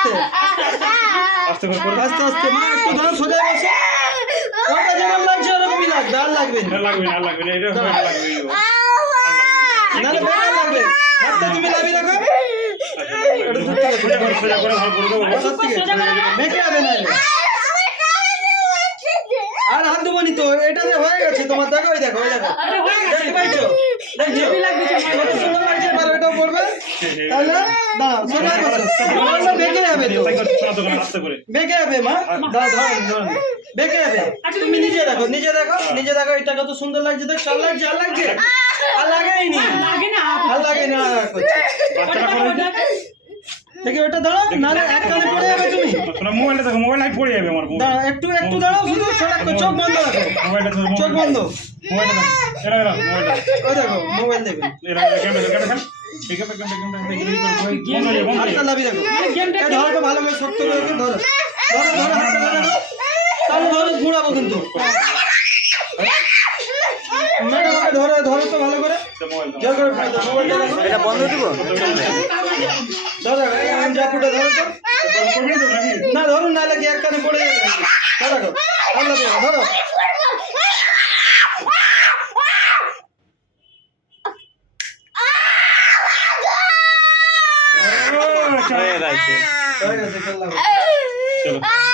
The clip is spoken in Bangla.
আস্তে আস্তে করে করো। আস্তে আস্তে মা একটু ধরো সোজা বসো ওটা যেমন লাগছে ওরকমই লাগবে আর লাগবে না এটা লাগবে না, আর লাগবে না, এটা হবে, এটা লাগবে, এই হবে। নাহলে বেকার লাগবে হাতটা তুমি লাভি রাখো এটা ধরতে হবে সোজা করে, সোজা করে ভালো করে দেবো। সত্যি মেকে যাবে না আর হাত দেবনি তো এটা যে হয়ে গেছে তোমার দেখো ওই দেখো দেখতে পাইছো দেখছো কত সুন্দর লাগছে এবার এটাও পড়বে তাহলে দাঁড়াও সোজা বসো তাহলে বেঁকে যাবে তো আস্তে করে বেঁকে যাবে মা দাঁড়াও ধরো বেঁকে যাবে তুমি নিজে দেখো এটা কত সুন্দর লাগছে দেখ আর লাগছে আর লাগেইনি আর লাগে না বাচ্চারা করে দেখি ওটা দাঁড়াও নাহলে এক কানে পড়ে যাবে তুমি শোনা, মোবাইলটা দেখো, মোবাইল লাইট পড়ে যাবে আমার। দাঁড়াও একটু দাঁড়াও শুধু চোখ বন্ধ রাখো মোবাইলটা ধরো, চোখ বন্ধ মোবাইলটা ধরো, এরা মোবাইলটা, ওই দেখো মোবাইল দেখবে এরা ক্যামেরা খান, ঠিক আছে, ক্যামেরা বন্ধ হয়ে যাবে, হাতটা লাভি রাখো এই ধরো তো ভালো করে শক্ত করে ধরো হাতটা লাগাবো তাহলে ধরো ঘুরাবো কিন্তু ম্যাডামকে ধরো তো ভালো করে জোর করে ফেলে দাও মোবাইলটা দেখো এটা বন্ধ দিব ধরো এই জাপুটা ধরো তো করবে তো নাকি? না ধরো নাহলে কি এক কানে পড়ে যাবে ধরো ধরো হয়ে গেছে হয়ে গেছে খেললাম চলো।